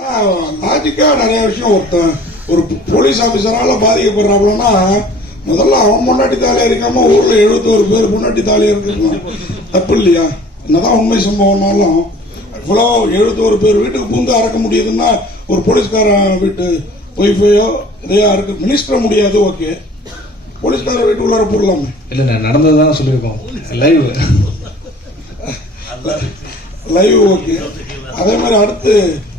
லாஜிக்கா நிறைய விஷயம் ஒரு போலீஸ் ஆபீசரால பாதிக்கப்படுறாங்கன்னா முதல்ல அவன் முன்னாடி தாலியா இருக்காம ஊர்ல 71 பேர் முன்னாடி தாலியா இருக்கலாம் தப்பு இல்லையா? என்னதான் உண்மை சம்பவம்னாலும் இவ்வளவு 71 பேர் வீட்டுக்கு பூந்து அறக்க முடியுதுன்னா ஒரு போலீஸ்காரன் வீட்டு ஒய்ஃபையோ இதையா இருக்கு மினிஸ்டர் முடியாது. ஓகே, போலீஸ்காரன் வீட்டுக்குள்ளார போடலாமே. இல்ல நடந்ததுதான் சொல்லியிருக்கோம். Live okay. அதே மாதிரி அடுத்து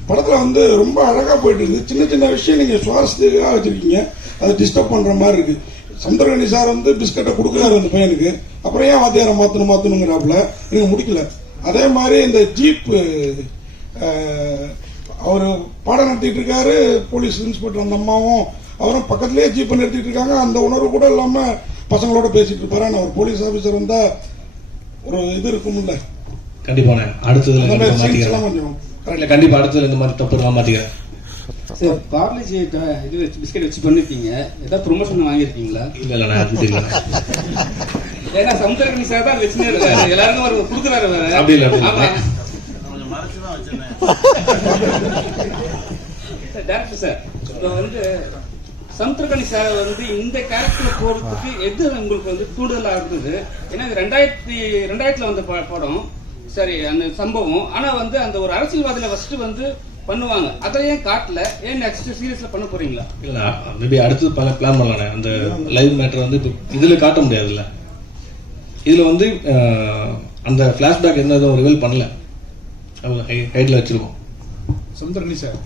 படத்துல ரொம்ப அழகா போயிட்டு இருக்கு. சின்ன சின்ன விஷயம் நீங்க சுவாரஸ்யத்துக்காக வச்சிருக்கீங்க, அதை டிஸ்டர்ப் பண்ற மாதிரி இருக்கு. சமுத்திரகனி சார் பிஸ்கட்டை கொடுக்குறாரு அந்த பையனுக்கு, அப்புறம் ஏன் வாத்தியாரை மாத்தணுங்கிறாப்புல நீங்க முடிக்கல. அதே மாதிரி இந்த ஜீப் அவரு பாடம் நடத்திட்டு இருக்காரு, போலீஸ் இன்ஸ்பெக்டர் அந்த அம்மாவும் அவரும் பக்கத்திலேயே ஜீப்பை நிறுத்திட்டு இருக்காங்க. அந்த உணர்வு கூட இல்லாம பசங்களோட பேசிட்டு இருப்பாரு. ஆனா ஒரு போலீஸ் ஆபீசர் வந்தா ஒரு இது இருக்கும்ல. கண்டிப்பா அடுத்ததுல கண்டிப்பா அடுத்ததுல இந்த மாதிரி தப்பு எல்லாம் மாத்திக்கிறேன். சார், பார்லேஜி இது பிஸ்கட் வச்சு பண்ணிருக்கீங்க, ஏதாவது ப்ரொமோஷன் வாங்கிருக்கீங்களா? இல்ல நான் அது தெரியல. ஏன்னா சமுத்திரகனி சார் தான் வச்சுனே இருக்காரு, எல்லாருக்கும் ஒரு குடுக்குறாரு வேற. அப்படி இல்ல டேரக்டர் சார், இப்போ சமுத்திரகனி சார் இந்த கேரக்டர் போறதுக்கு எது உங்களுக்கு கூடுதலா இருந்தது? ஏன்னா 2000 வந்த படம் சரி அந்த சம்பவம். ஆனா அந்த ஒரு அரசியல்வாதியில ஃபர்ஸ்ட் பண்ணுவாங்க, அதை ஏன் காட்டல? ஏன் நெக்ஸ்ட் சீரியஸ்ல பண்ண போறீங்களா? இல்ல மேபி அடுத்து பல பிளான் பண்ணலாம். அந்த லைவ் மேட்டர் இதுல காட்ட முடியாதுல்ல. இதுல அந்த பிளாஷ்பேக் என்ன எதுவும் ரிவீல் பண்ணல, ஹைட்ல வச்சிருக்கோம். சமுத்திரகனி சார்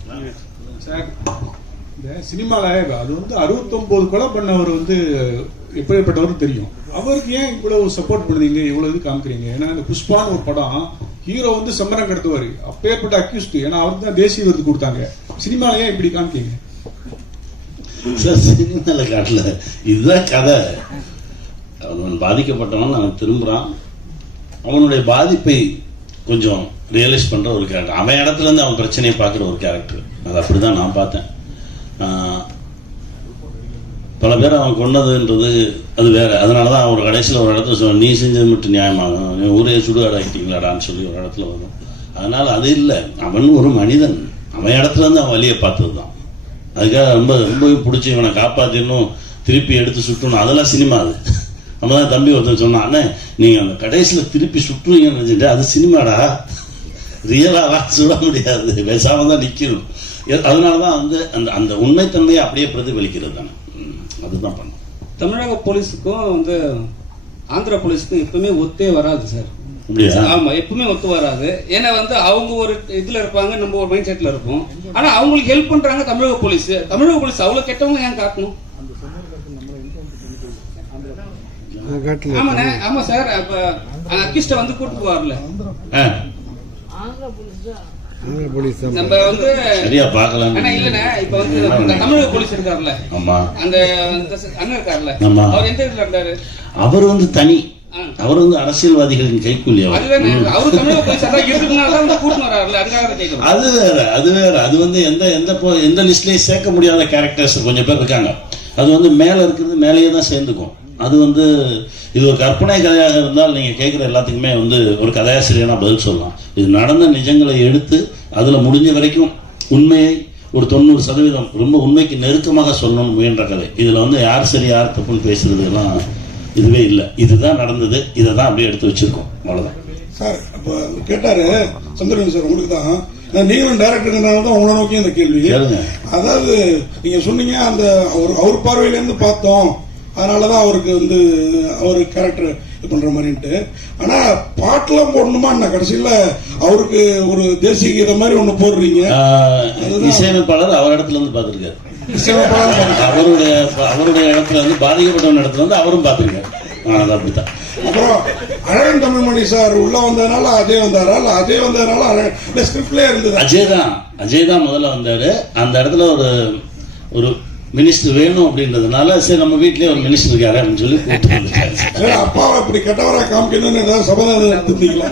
இந்த சினிமால அது 69 கொலை பண்ணவர் எப்படிப்பட்டவரும் தெரியும். அவருக்கு ஏன் இவ்வளவு சப்போர்ட் பண்ணுறீங்க, இவ்வளவு இது காமிக்கிறீங்க? ஏன்னா இந்த புஷ்பான்னு ஒரு படம் ஹீரோ சம்பரம் கடத்துவாரு, அப்பேற்பட்ட அக்யூஸ்ட். ஏன்னா அவருக்கு தான் தேசிய விருது கொடுத்தாங்க. சினிமால ஏன் இப்படி காமிக்கீங்க சார்? சினிமால காட்டல, இதுதான் கதை. அவன் பாதிக்கப்பட்டவன் அவன் திரும்புறான், அவனுடைய பாதிப்பை கொஞ்சம் ரியலைஸ் பண்ற ஒரு கேரக்டர். அவன் இடத்துல இருந்து அவன் பிரச்சனையை பார்க்குற ஒரு கேரக்டர். அது அப்படிதான் நான் பார்த்தேன். பல பேர் அவன் கொண்டதுன்றது அது வேற. அதனாலதான் அவர் கடைசியில் ஒரு இடத்துல சொல்ல, நீ செஞ்சது மட்டும் நியாயமாகும், ஊரே சுடுகாடு ஆகிட்டீங்களாடான்னு சொல்லி ஒரு இடத்துல வரும். அதனால அது இல்லை, அவன் ஒரு மனிதன், அவன் இடத்துல இருந்து அவன் வழியை பார்த்தது தான். அதுக்காக ரொம்பவே பிடிச்சி இவனை காப்பாற்றினும் திருப்பி எடுத்து சுட்டணும், அதெல்லாம் சினிமா. அது நம்ம தான் தம்பி ஒருத்தர் சொன்னான், நீங்க அந்த கடைசியில் திருப்பி சுட்டுறீங்கன்னு நினைச்சிட்டு அது சினிமாடா, ரியலாலாம் சுட முடியாது, பேசாம தான் நிற்கணும். அதனாலதான் அந்த உண்மைத்தன்மையை அப்படியே பிரதிபலிக்கிறது தானே, அதுதான் பண்ணும். தமிழக போலீஸுக்கும் ஆந்திர போலீஸுக்கும் எப்பவுமே ஒத்தே வராது சார். ஆமா, எப்பவுமே ஒத்து வராது. ஏன்னா அவங்க ஒரு இதுல இருப்பாங்க, நம்ம ஒரு மைண்ட் செட்ல இருப்போம். ஆனா அவங்களுக்கு ஹெல்ப் பண்றாங்க தமிழக போலீஸ். தமிழக போலீஸ் அவ்வளவு கெட்டவங்க ஏன் காட்டணும்? ஆமாண்ணே, ஆமா சார். அப்ப அக்கிஸ்ட கூட்டு போவார்ல நம்ம சரியா பார்க்கலாம். இல்லண்ணே, இப்ப தமிழக போலீஸ் இருக்காருல்ல, அந்த அண்ணன் இருக்காருல்ல, அவர் எந்த இதுல இருந்தாரு? அவர் தனி, அவர் அரசியல்வாதிகளின் கைக்கூலி. அவரு தமிழக போலீஸ் கூட்டு வர்றாருல்ல, அதுக்காக அது வேற. அது எந்த லிஸ்ட்லயும் சேர்க்க முடியாத கேரக்டர்ஸ் கொஞ்சம் பேர் இருக்காங்க. அது மேல இருக்கிறது மேலேயே தான் சேர்ந்துக்கும். அது இது ஒரு கற்பனை கதையாக இருந்தால் நீங்க கேட்குற எல்லாத்துக்குமே ஒரு கதையாசிரியனா பதில் சொல்லலாம். இது நடந்த நிஜங்களை எடுத்து அதுல முடிஞ்ச வரைக்கும் உண்மையை ஒரு 90% ரொம்ப உண்மைக்கு நெருக்கமாக சொல்லணும்னு முயன்ற கதை. இதுல யார் சரி யார் தப்புன்னு பேசுறது எல்லாம் இதுவே இல்லை. இதுதான் நடந்தது, இதை தான் அப்படியே எடுத்து வச்சிருக்கோம், அவ்வளவுதான் சார். அப்ப கேட்டாரு சந்திரன் சார், உங்களுக்கு தான் நீங்களும் டைரக்டர்னால தான் உங்களை நோக்கி இந்த கேள்வி. அதாவது நீங்க சொன்னீங்க அவர் பார்வையில இருந்து பார்த்தோம், அதனாலதான் அவருக்கு அவரு கேரக்டர் இது பண்ற மாதிரின்ட்டு. ஆனா பாட்டுலாம் போடணுமா என்ன? கடைசியில அவருக்கு ஒரு தேசிய கீதம் மாதிரி ஒண்ணு போடுறீங்க. இசையமைப்பாளர் அவர் இடத்துல பாத்துருக்காரு, அவருடைய இடத்துல பாதிக்கப்பட்டவன் இடத்துல அவரும் பாத்துருக்காரு. அப்படித்தான். அப்புறம் அழகன் தமிழ்மணி சார் உள்ள வந்ததுனால அஜய் வந்தாரா? அஜய் வந்ததுனால ஸ்கிரிப்ட்லயே இருந்தது அஜய் தான் முதல்ல வந்தாரு. அந்த இடத்துல ஒரு மினிஸ்டர் வேணும் அப்படின்றதுனால சரி நம்ம வீட்லயே ஒரு மினிஸ்டர் இருக்காரு அப்படின்னு சொல்லி கூப்பிட்டு அப்பாவை இப்படி கெட்டவரா காமிக்கணும்னு ஏதாவது சபதம் எடுத்துட்டீங்களா?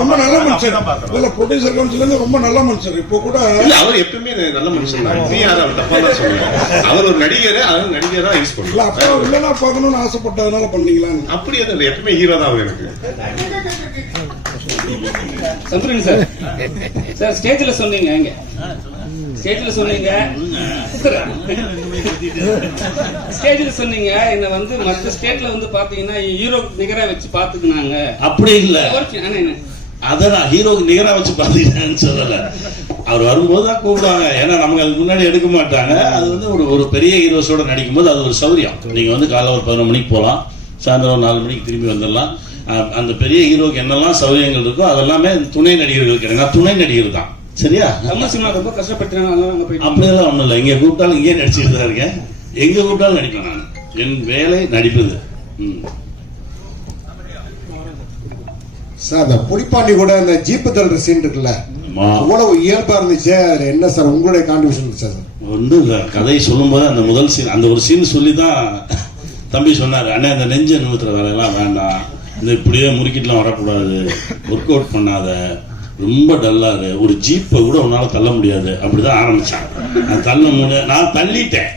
ரொம்ப நல்ல மனுஷன் இல்ல, ப்ரொடியூசர் கவுன்சில் ரொம்ப நல்ல மனுஷன். இப்போ கூட அவர் எப்பவுமே நல்ல மனுஷன் தான். நீ யாரும் தப்பா தான் சொல்லுவாங்க. அவர் ஒரு நடிகரை, அவர் நடிகரா யூஸ் பண்ணல. அப்பா இல்லைன்னா பார்க்கணும்னு ஆசைப்பட்டதுனால பண்ணீங்களான்னு? அப்படி அது எப்பவுமே ஹீரோ தான் அவர் எனக்கு. சந்திரன் சார், சார் ஸ்டேஜ்ல சொன்னீங்க, இங்க ஸ்டேஜ்ல சொன்னீங்க, ஸ்டேஜ்ல சொன்னீங்க என்ன வந்து மற்ற ஸ்டேட்ல வந்து பாத்தீங்கன்னா ஹீரோ நிகரா வச்சு பாத்துக்கினாங்க. அப்படி இல்ல, அதான் ஹீரோக்கு நிகரா வச்சு பாத்தீங்கன்னு சொல்லல. அவர் வரும்போது தான் கூப்பிடுவாங்க, ஏன்னா நமக்கு அதுக்கு முன்னாடி எடுக்க மாட்டாங்க. அது வந்து ஒரு பெரிய ஹீரோஸோட நடிக்கும் போது அது ஒரு சௌரியம். நீங்க வந்து காலைல ஒரு 11 மணிக்கு போகலாம், சாயந்தரம் ஒரு 4 மணிக்கு திரும்பி வந்துடலாம். அந்த பெரிய ஹீரோக்கு என்னெல்லாம் சௌரியங்கள் இருக்கோ அதெல்லாமே துணை நடிகர்களுக்கு எனக்கு துணை நடிகர் தான். சரியா? தமிழ் சினிமா ரொம்ப கஷ்டப்பட்டு அப்படியெல்லாம் ஒண்ணும் இல்லை. இங்க கூப்பிட்டாலும் இங்கே நடிச்சுட்டு தான் இருக்கேன், எங்க கூப்பிட்டாலும் நடிப்பேன். நான் என் வேலை நடிப்பது. சார், அந்த புலிப்பாண்டி கூட அந்த ஜீப்பு தள்ளுற சீன் இருக்குல்ல, அவ்வளவு இயல்பா இருந்துச்சு. அதுல என்ன சார் உங்களுடைய கான்ட்ரிபியூஷன் சார்? ஒன்றும் இல்லை, கதையை சொல்லும் போது அந்த முதல் சீன், அந்த ஒரு சீன் சொல்லி தான் தம்பி சொன்னாரு, அண்ணே அந்த நெஞ்சை நிமித்துற வேலையெல்லாம் வேண்டாம், இந்த இப்படியே முறுக்கிட்டுலாம் வரக்கூடாது, ஒர்க் அவுட் பண்ணாத, ரொம்ப டல்லாரு, ஒரு ஜீப்பை கூட உன்னால தள்ள முடியாது. அப்படிதான் ஆரம்பிச்சான். நான் தள்ள முடியாது, நான் தள்ளிட்டேன்.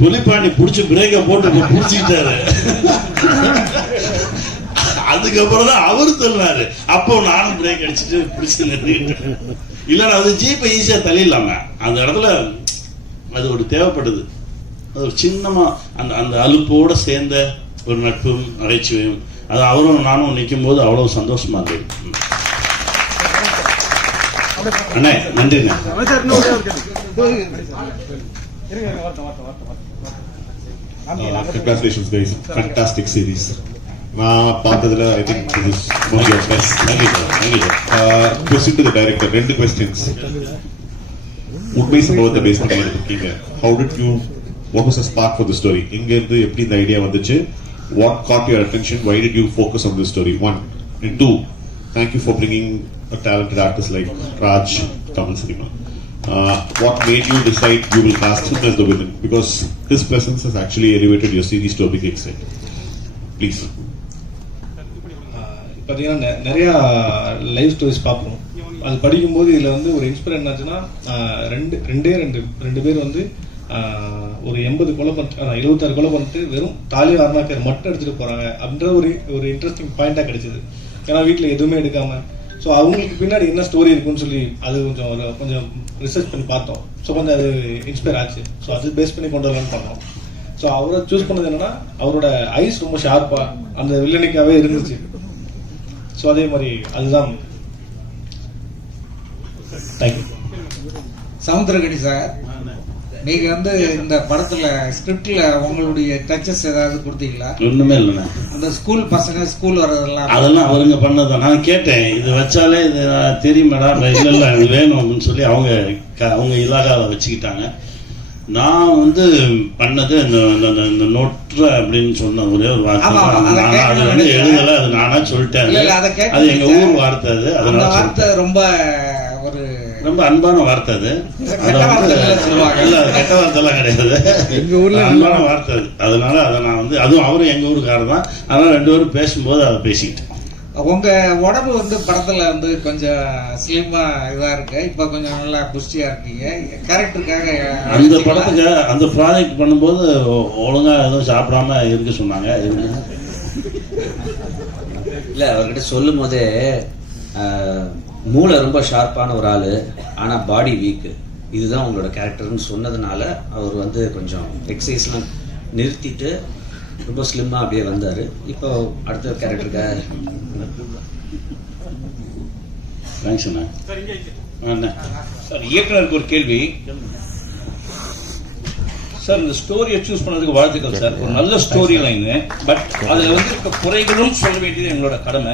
புலிப்பாண்டி புடிச்சு பிரேக்க போட்டு புடிச்சுக்கிட்டாரு. அதுக்கப்புறம் தான் அவரு தள்ளினாரு. அப்போ நானும் பிரேக் அடிச்சுட்டு பிடிச்சு நிறுத்திக்கிட்டேன். இல்லைன்னா அது ஜீப்பை ஈஸியா தள்ளிடலாம, அந்த இடத்துல அது ஒரு தேவைப்படுது. அது ஒரு சின்னமா அந்த அந்த அலுப்போட சேர்ந்த ஒரு நட்பும் நகைச்சுவையும், அது அவரும் நானும் நிற்கும் போது அவ்வளவு சந்தோஷமா இருந்தது. அண்ணே நன்றிண்ணே. Congratulations guys, fantastic series. நான் பார்த்ததுல I think this is one of your best. Thank you. Question to the director, 2 questions. உண்மை சம்பவத்தை பேஸ் பண்ணி எடுத்துருக்கீங்க. How did you, what was the spark for the story? எங்க இருந்து எப்படி இந்த ஐடியா வந்துச்சு? What caught your attention? Why did you focus on this story? 1 and 2, thank you for bringing a talented artist like Raj, Tamil cinema. What made you decide you will cast him as the villain? Because his presence has actually elevated your series to a big extent. Please. பார்த்தீங்கன்னா நிறையா live stories பார்ப்போம். அது படிக்கும்போது இதில் வந்து ஒரு inspire என்னாச்சுன்னா, ரெண்டு பேர் வந்து ஒரு 80 கொலை பண்ணிட்டு 76 கொலை பண்ணிட்டு வெறும் தாலி ஆர்னாக்கர் மட்டும் எடுத்துகிட்டு போகிறாங்க அப்படின்ற ஒரு இன்ட்ரெஸ்டிங் பாயிண்டாக கிடைச்சிது. ஏன்னா வீட்டில் எதுவுமே எடுக்காமல், ஸோ அவங்களுக்கு பின்னாடி என்ன ஸ்டோரி இருக்குன்னு சொல்லி அது கொஞ்சம் ரிசர்ச் பண்ணி பார்த்தோம். ஸோ கொஞ்சம் அது இன்ஸ்பயர் ஆச்சு. ஸோ அது பேஸ் பண்ணி கொண்டு வரலான்னு பண்ணோம். ஸோ அவரை சூஸ் பண்ணது என்னன்னா, அவரோட ஐஸ் ரொம்ப ஷார்ப்பா அந்த வில்லனிக்காவே இருந்துச்சு. ஸோ அதே மாதிரி அதுதான். தேங்க்யூ. சமுத்திரகனி சார், நீங்க வந்து இந்த படத்துல ஸ்கிரிப்ட்ல உங்களுடைய டச்சஸ் ஏதாவது கொடுத்தீங்களா? ஒண்ணுமே இல்லைண்ணா. அந்த ஸ்கூல் பசங்க ஸ்கூல் வர்றதெல்லாம் அதெல்லாம் அவருங்க பண்ணதான். நான் கேட்டேன், இது வச்சாலே இது தெரியுமாடா, இல்ல இது வேணும் அப்படின்னு சொல்லி அவங்க இலாகாவை வச்சுக்கிட்டாங்க. நான் வந்து பண்ணது இந்த நோட்ற அப்படின்னு சொன்ன ஒரே ஒரு வார்த்தை, அது வந்து எழுதல, அது நானா சொல்லிட்டேன். அது எங்க ஊர் வார்த்தை, அது அதனால வார்த்தை ரொம்ப அன்பான வார்த்தை. அது கெட்ட வார்த்தை எல்லாம் கிடையாது, அன்பான வார்த்தை அது. அதனால அதை நான் வந்து, அதுவும் அவரும் எங்க ஊருக்காரர் தான், அதனால 2 பேரும் பேசும்போது அதை பேசிக்கிட்டேன். உங்க உடம்பு வந்து படத்துல வந்து கொஞ்சம் ஸ்லிம்மா இதா இருக்கு, இப்ப கொஞ்சம் நல்லா புஷ்டியா இருக்கீங்க. கேரக்டருக்காக அந்த படத்துக்கு அந்த ப்ராஜெக்ட் பண்ணும்போது ஒழுங்கா எதுவும் சாப்பிடாம இருக்க சொன்னாங்க. இல்ல, அவர்கிட்ட சொல்லும் போதே மூளை ரொம்ப ஷார்ப்பான ஒரு ஆளு, ஆனா பாடி வீக்கு, இதுதான் உங்களோட கேரக்டர்னு சொன்னதுனால அவர் வந்து கொஞ்சம் எக்ஸசைஸ்லாம் நிறுத்திட்டு ரொம்ப ஸ்லிம்மா அப்படியே வந்தாரு. இப்போ அடுத்த கேரக்டருக்காக தேங்க்ஸ் அண்ணா. சார், இயக்குனருக்கு ஒரு கேள்வி சார். இந்த ஸ்டோரியை சூஸ் பண்ணதுக்கு வாழ்த்துக்கள் சார். ஒரு நல்ல ஸ்டோரி லைனு, பட் அதுல வந்து இருக்க குறைகளும் சொல்ல வேண்டியது எங்களோட கடமை.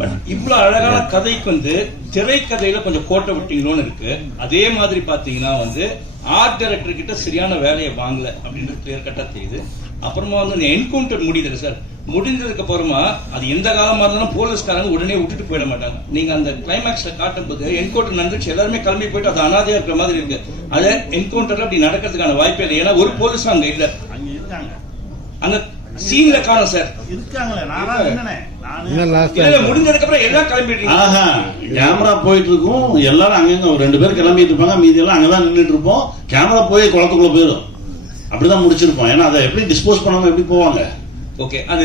பட் இவ்வளவு அழகான கதைக்கு வந்து திரைக்கதையில கொஞ்சம் கோட்டை விட்டீங்களோன்னு இருக்கு. அதே மாதிரி பாத்தீங்கன்னா வந்து ஆர்ட் டைரக்டர் கிட்ட சரியான வேலையை வாங்கல அப்படின்றது கிளியர் கட்டா தெரியுது. அப்புறமா வந்து என்கவுண்டர் முடியுது சார். முடிஞ்சதுக்கு அப்புறமா அது எந்த காலமா இருந்தாலும் போலீஸ்காரங்க உடனே விட்டுட்டு போயிட மாட்டாங்க. நீங்க அந்த கிளைமேக்ஸ்ல காட்டும் போது என்கவுண்டர் நடந்துச்சு, எல்லாருமே கிளம்பி போயிட்டு அது அனாதையா இருக்கிற மாதிரி இருக்கு. அது என்கவுண்டர்ல அப்படி நடக்கிறதுக்கான வாய்ப்பே இல்லை. ஏன்னா ஒரு போலீஸ் அங்க இல்ல, அந்த சீன்ல காணும் சார். முடிஞ்சதுக்கு அப்புறம் எல்லாம் கிளம்பிட்டு கேமரா போயிட்டு இருக்கும், எல்லாரும் அங்கங்க 2 பேர் கிளம்பிட்டு இருப்பாங்க, மீதி எல்லாம் அங்கதான் நின்றுட்டு இருப்போம். கேமரா போய் குளத்துக்குள்ள போயிடும். அப்படிதான் முடிச்சிருப்போம். ஏன்னா அதை எப்படி டிஸ்போஸ் பண்ணாம எப்படி போவாங்க? ஓகே, அந்த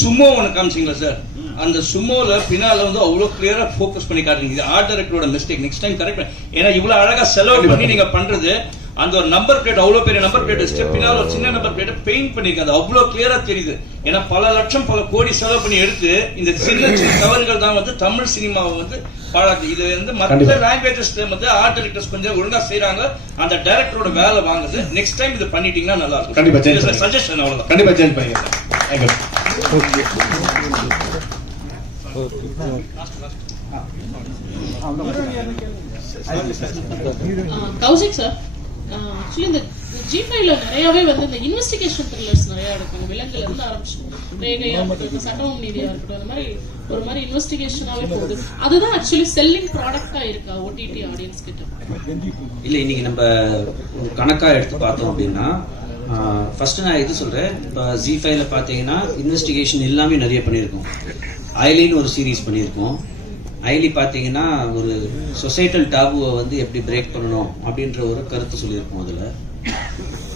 சுமோ ஒன்று காமிச்சிங்களா சார், அந்த சுமோல பின்னால வந்து அவ்வளவு கிளியரா ஃபோக்கஸ் பண்ணி காட்டுறீங்க. இது ஆர்ட் டைரக்டரோட மிஸ்டேக், நெக்ஸ்ட் டைம் கரெக்ட் பண்ணி. ஏன்னா இவ்வளவு அழகா செலவு பண்ணி நீங்க பண்றது, அந்த ஒரு நம்பர் பிளேட் அவ்வளவு பெரிய நம்பர் பிளேட் வச்சுட்டு பின்னால ஒரு சின்ன நம்பர் பிளேட் பெயிண்ட் பண்ணிருக்காங்க, அது அவ்வளவு கிளியரா தெரியுது. ஏன்னா பல லட்சம் பல கோடி செலவு பண்ணி எடுத்து இந்த சின்ன சின்ன தவறுகள் தான் வந்து தமிழ் சினிமாவை வந்து பாழாக்கு. இது வந்து மற்ற லாங்குவேஜஸ்ல வந்து ஆர்ட் டைரக்டர்ஸ் கொஞ்சம் ஒழுங்கா செய்யறாங்க, அந்த டைரக்டரோட வேலை வாங்குது. நெக்ஸ்ட் டைம் இது பண்ணிட்டீங்கன்னா நல்லா இருக்கும். கண்டிப்பா சஜஷன் அவ்வளவுதான். கண்டிப்பா சேஞ்ச் பண்ணிக்கிறேன். கௌஷிக் சார், ஆக்சுவலி இந்த G5ல நிறையவே வந்து இந்த இன்வெஸ்டிகேஷன் த்ரில்லர்ஸ் நிறைய இருக்கும். விலங்குல இருந்து ஆரம்பிச்சு ரேகையா இருக்கட்டும், சட்டமும் நீதியா இருக்கட்டும், அந்த மாதிரி ஒரு மாதிரி இன்வெஸ்டிகேஷனாவே போகுது. அதுதான் ஆக்சுவலி செல்லிங் ப்ராடக்டா இருக்கா OTT ஆடியன்ஸ் கிட்ட? இல்லை, இன்னைக்கு நம்ம கணக்கா எடுத்து பார்த்தோம் அப்படின்னா, ஃபர்ஸ்ட் நான் இது சொல்றேன். இப்போ G5ல பார்த்தீங்கன்னா இன்வெஸ்டிகேஷன் எல்லாமே நிறைய பண்ணியிருக்கோம். ஐலின்னு ஒரு சீரீஸ் பண்ணியிருக்கோம். ஐலி பார்த்தீங்கன்னா ஒரு சொசைட்டல் டாபுவை வந்து எப்படி பிரேக் பண்ணணும் அப்படின்ற ஒரு கருத்து சொல்லியிருக்கோம். அதில்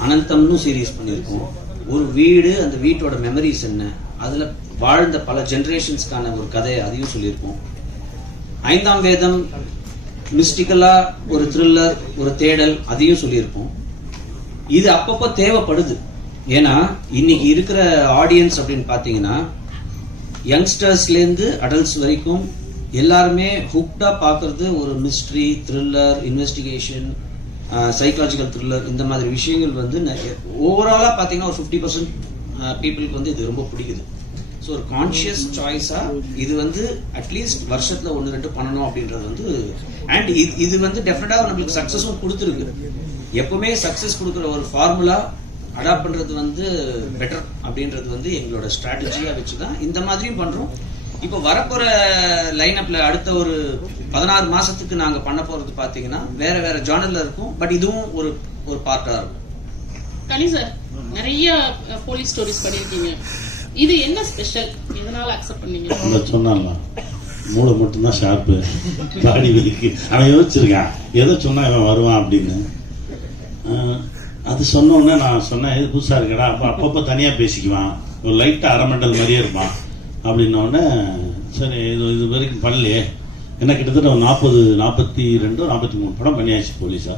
அனந்தம்னு சீரீஸ் பண்ணியிருக்கோம். ஒரு வீடு, அந்த வீட்டோட மெமரிஸ் என்ன, அதில் வாழ்ந்த பல ஜெனரேஷன்ஸ்க்கான ஒரு கதையை அதையும் சொல்லியிருக்கோம். 5ஆம் வேதம் மிஸ்டிக்கலா ஒரு த்ரில்லர், ஒரு தேடல், அதையும் சொல்லியிருக்கோம். இது அப்பப்போ தேவைப்படுது. ஏன்னா இன்னைக்கு இருக்கிற ஆடியன்ஸ் அப்படின்னு பார்த்தீங்கன்னா யங்ஸ்டர்ஸ்லேருந்து அடல்ட்ஸ் வரைக்கும் எல்லாருமே ஹுக்டா பார்க்கறது ஒரு mystery, thriller, investigation, psychological thriller, இந்த மாதிரி விஷயங்கள் வந்து ஓவராலாக பார்த்தீங்கன்னா ஒரு 50% பீப்புளுக்கு வந்து இது ரொம்ப பிடிக்குது. ஸோ ஒரு கான்ஷியஸ் சாய்ஸா இது வந்து அட்லீஸ்ட் வருஷத்துல 1-2 பண்ணணும் அப்படின்றது வந்து, அண்ட் இது வந்து டெஃபினட்டா நம்மளுக்கு சக்சஸும் கொடுத்துருக்கு. எப்பவுமே சக்சஸ் கொடுக்குற ஒரு ஃபார்முலா அடாப்ட் பண்றது வந்து பெட்டர் அப்படின்றது வந்து எங்களோட ஸ்ட்ராட்டஜியா வச்சுதான் இந்த மாதிரியும் பண்றோம். இப்போ வரப்போற லைனப்ல அடுத்த ஒரு 16 மாசத்துக்கு நாங்க பண்ண போறது பாத்தீங்கன்னா வேற வேற ஜானர்ல இருக்கும். பட் இதுவும் ஒரு ஒரு பார்ட்டா இருக்கும். கனி சார், நிறைய போலீஸ் ஸ்டோரிஸ் பண்ணிருக்கீங்க. இது என்ன ஸ்பெஷல்? எதனால அக்செப்ட் பண்ணீங்க? அந்த சொன்னான்ல, மூளை மட்டும்தான் ஷார்ப்பு, பாடி வெளிக்கு. அவன் யோசிச்சிருக்கான் எதை சொன்னா இவன் வருவான் அப்படின்னு. அது சொன்ன உடனே நான் சொன்னேன், இது புதுசா இருக்கடா. அப்பப்போ தனியா பேசிக்குவான், ஒரு லைட்டா அரைமண்டல் மாதிரியே இருப்பான் அப்படின்னோடனே சரி இது வரைக்கும் பண்ணலையே. என்ன கிட்டத்தட்ட ஒரு 42-43 படம் பண்ணியாச்சு போலீஸா.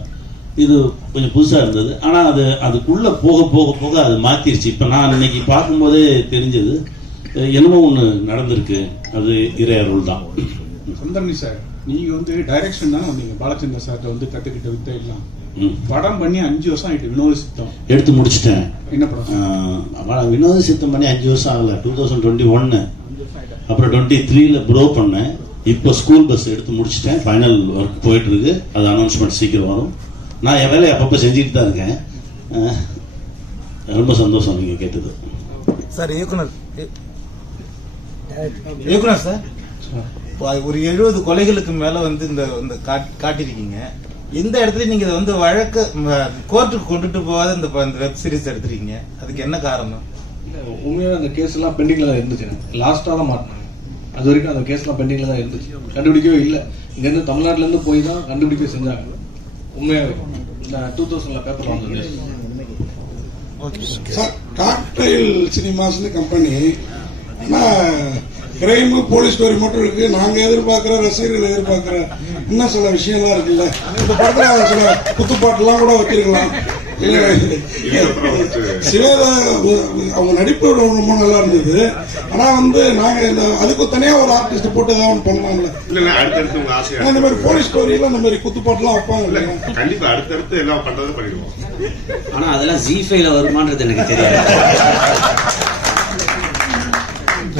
இது கொஞ்சம் புதுசாக இருந்தது. ஆனால் அதுக்குள்ளே போக போக போக அது மாற்றிருச்சு. இப்போ நான் இன்னைக்கு பார்க்கும்போதே தெரிஞ்சது என்னமோ ஒன்று நடந்திருக்கு. அது இறையருள் தான். சுந்தரணி சார், நீங்கள் வந்து டைரக்ஷன் தான் வந்தீங்க. பாலச்சந்திர சார்கிட்ட வந்து கற்றுக்கிட்ட வித்தை எல்லாம் படம் பண்ணி 5 வருஷம் ஆயிட்டு. வினோத சித்தம் எடுத்து முடிச்சிட்டேன். என்ன படம்? வினோத சித்தம் பண்ணி 5 வருஷம் ஆகல. 2021, அப்புறம் 23ல ப்ரோ பண்ணேன். இப்போ ஸ்கூல் பஸ் எடுத்து முடிச்சிட்டேன். ஃபைனல் ஒர்க் போயிட்டு இருக்கு. அது அனௌன்ஸ்மெண்ட் சீக்கிரம் வரும். நான் என் வேலையை அப்பப்போ செஞ்சுட்டு தான் இருக்கேன். ரொம்ப சந்தோஷம் நீங்க கேட்டது. சார் இயக்குனர் சார், ஒரு 70 கொலைகளுக்கு மேல வந்து இந்த காட்டிருக்கீங்க. எந்த இடத்துல நீங்க இதை வந்து வழக்கு கோர்ட்டுக்கு கொண்டுட்டு போகாத இந்த வெப் சீரிஸ் எடுத்துருக்கீங்க. அதுக்கு என்ன காரணம்? உண்மையாக அந்த கேஸ் எல்லாம் பெண்டிங்ல தான் இருந்துச்சு. லாஸ்டா தான் மாட்டினாங்க. அது வரைக்கும் அந்த கேஸ் எல்லாம் பெண்டிங்ல தான் இருந்துச்சு. கண்டுபிடிக்கவே இல்லை. இங்க இருந்து தமிழ்நாட்டுல இருந்து போய் தான் கண்டுபிடிக்கவே செஞ்சாங்க. உண்மையாவே இந்த 2000ல பேப்பர் வந்தது. சார், காக்டெயில் சினிமாஸ்னு கம்பெனி, ஆனா கிரைம் போலீஸ் ஸ்டோரி மட்டும் இருக்கு. நாங்க எதிர்பார்க்கிற, ரசிகர்கள் எதிர்பார்க்கிற இன்னும் சில விஷயம்லாம் இருக்குல்ல. இந்த படத்துல சில குத்துப்பாட்டுலாம் கூட வச்சிருக்கலாம். சிவேதா அவங்க நடிப்பு ரொம்ப நல்லா இருந்தது. ஆனா வந்து நாங்க அதுக்கு தனியா ஒரு ஆர்டிஸ்ட் போட்டு ஏதாவது பண்ணலாம்ல. இல்ல அடுத்தடுத்து உங்க ஆசையா இந்த மாதிரி போலீஸ் ஸ்டோரியில இந்த மாதிரி குத்துப்பாட்டுலாம் வைப்பாங்க. கண்டிப்பா அடுத்தடுத்து எல்லாம் பண்றது பண்ணிடுவோம். ஆனா அதெல்லாம் G5ல வருமானது எனக்கு தெரியாது.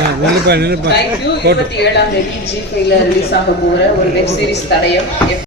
27ஆம் தேதி G5ல ரிலீஸ் ஆக போற ஒரு வெப் சீரிஸ் தடயம்